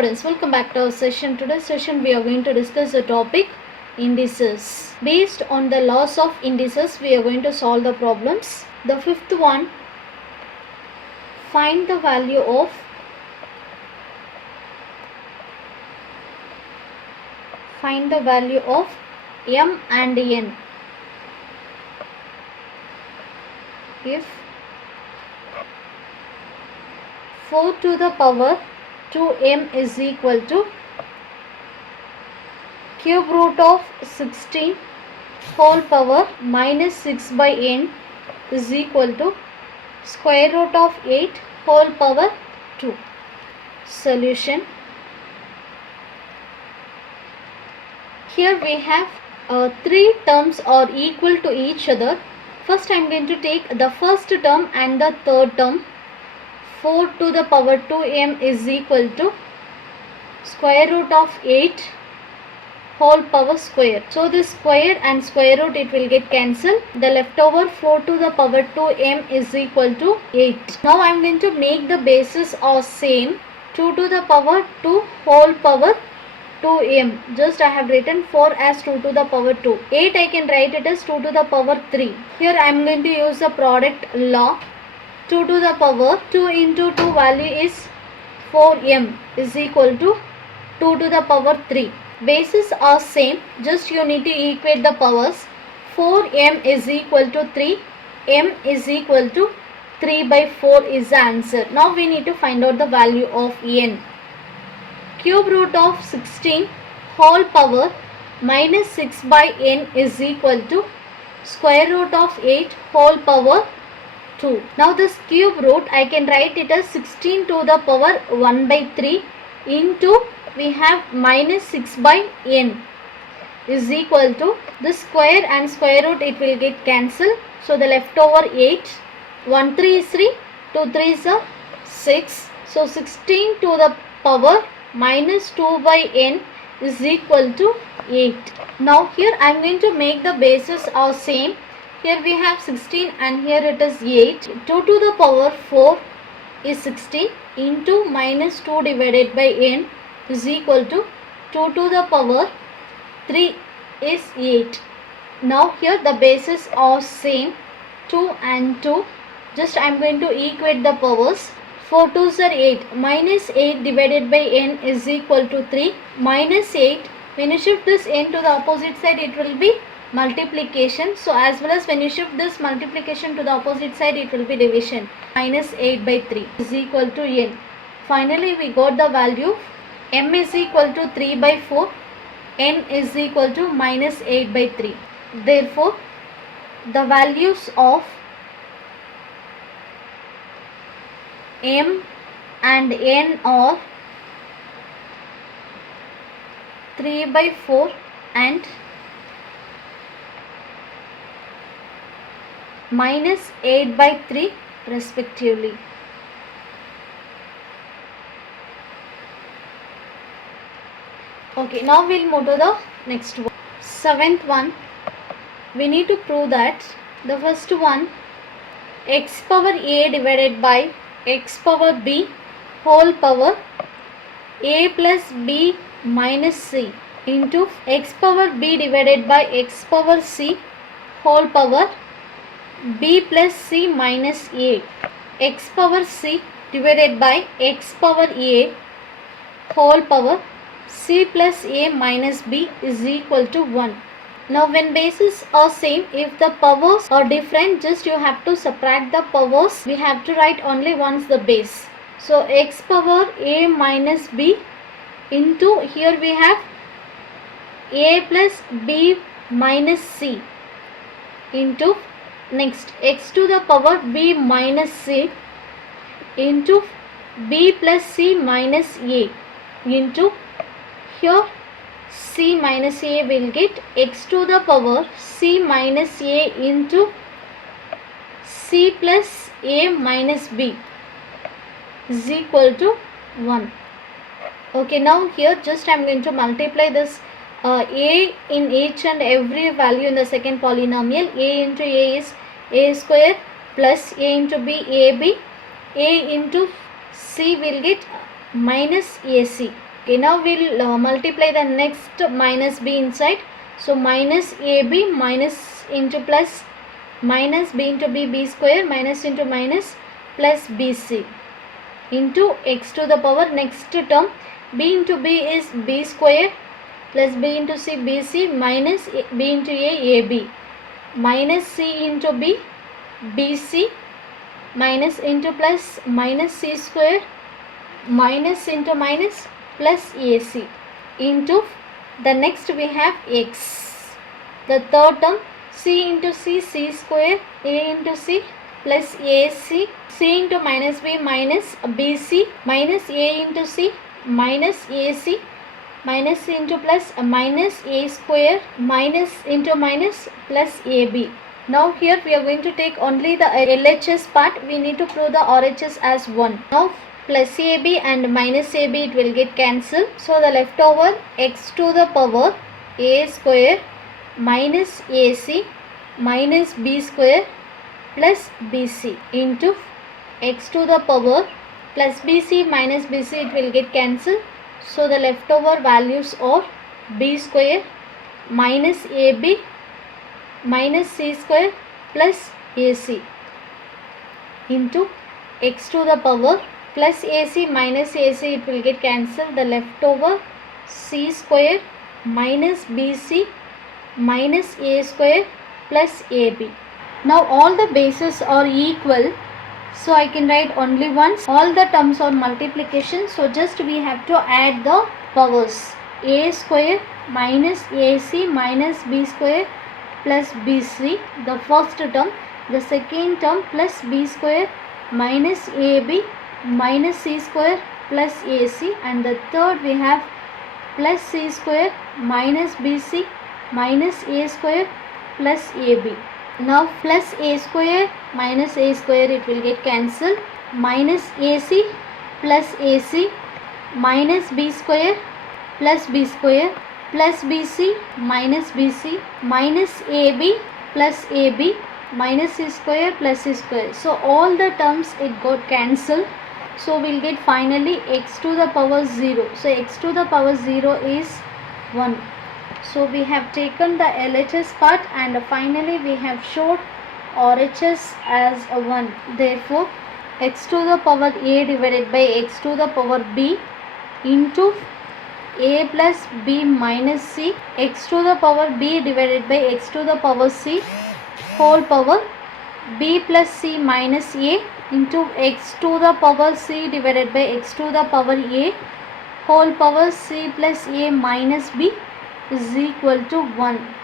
students, welcome back to our session. Today's session we are going to discuss the topic indices. Based on the laws of indices, we are going to solve the problems. The fifth one, find the value of m and n. If 4 to the power 2m is equal to cube root of 16 whole power minus 6 by n is equal to square root of 8 whole power 2. Solution. Here we have three terms are equal to each other. First I am going to take the first term and the third term. 4 to the power 2m is equal to square root of 8 whole power square. So this square and square root it will get cancelled. The leftover 4 to the power 2m is equal to 8. Now I am going to make the bases are same. 2 to the power 2 whole power 2m. Just I have written 4 as 2 to the power 2. 8 I can write it as 2 to the power 3. Here I am going to use the product law. 2 to the power 2 into 2 value is 4m is equal to 2 to the power 3. Bases are same, just you need to equate the powers. 4m is equal to 3, m is equal to 3 by 4 is the answer. Now we need to find out the value of n. Cube root of 16 whole power minus 6 by n is equal to square root of 8 whole power 2. Now this cube root I can write it as 16 to the power 1 by 3 into we have minus 6 by n is equal to the square and square root it will get cancelled. So the leftover 8, 1 3 is 3, 2 3 is 6. So 16 to the power minus 2 by n is equal to 8. Now here I am going to make the bases are same. Here we have 16 and here it is 8. 2 to the power 4 is 16 into minus 2 divided by n is equal to 2 to the power 3 is 8. Now here the bases are same, 2 and 2. Just I am going to equate the powers. 4 2s are 8. Minus 8 divided by n is equal to 3. Minus 8. When you shift this n to the opposite side it will be multiplication. So as well as when you shift this multiplication to the opposite side it will be division. Minus 8 by 3 is equal to n. Finally we got the value. M is equal to 3 by 4. N is equal to minus 8 by 3. Therefore the values of M and N are 3 by 4 and minus 8 by 3 respectively. Okay, now we'll move to the next one. Seventh one, we need to prove that the first one, x power a divided by x power b whole power a plus b minus c into x power b divided by x power c whole power b plus c minus a. X power c divided by x power a whole power c plus a minus b is equal to 1. Now when bases are same, if the powers are different, just you have to subtract the powers. We have to write only once the base. So x power a minus b into here we have a plus b minus c into next x to the power b minus c into b plus c minus a into here c minus a will get x to the power c minus a into c plus a minus b is equal to 1. Okay, now here just I am going to multiply this a in each and every value in the second polynomial. A into a is a square plus a into b, ab. A into c will get minus ac. Okay, now we'll multiply the next minus b inside. So minus ab minus into plus, minus b into b square, minus into minus, plus bc into x to the power next term. B into b is b square plus b into c bc minus b into a ab minus c into b bc minus into plus minus c square minus into minus plus ac into the next we have x. The third term c into c square a into c plus ac, c into minus b minus bc minus a into c minus ac minus into plus minus a square minus into minus plus ab. Now here we are going to take only the LHS part. We need to prove the RHS as 1. Now plus AB and minus AB it will get cancelled. So the leftover x to the power a square minus AC minus b square plus bc into x to the power plus bc minus bc it will get cancelled. So the leftover values are b square minus ab minus c square plus ac into x to the power plus ac minus ac it will get cancelled. The leftover c square minus bc minus a square plus ab. Now all the bases are equal, so I can write only once. All the terms are multiplication, so just we have to add the powers. A square minus ac minus b square plus bc, the first term. The second term plus b square minus ab minus c square plus ac, and the third we have plus c square minus bc minus a square plus ab. Now plus a square minus a square it will get cancelled, minus ac plus ac minus b square plus b square plus bc minus bc minus ab plus ab minus c square plus c square. So all the terms it got cancelled. So we'll get finally x to the power 0. So x to the power 0 is 1. So we have taken the LHS part and finally we have showed RHS as a 1. Therefore x to the power a divided by x to the power b into a plus b minus c, x to the power b divided by x to the power c whole power b plus c minus a into x to the power c divided by x to the power a whole power c plus a minus b is equal to 1.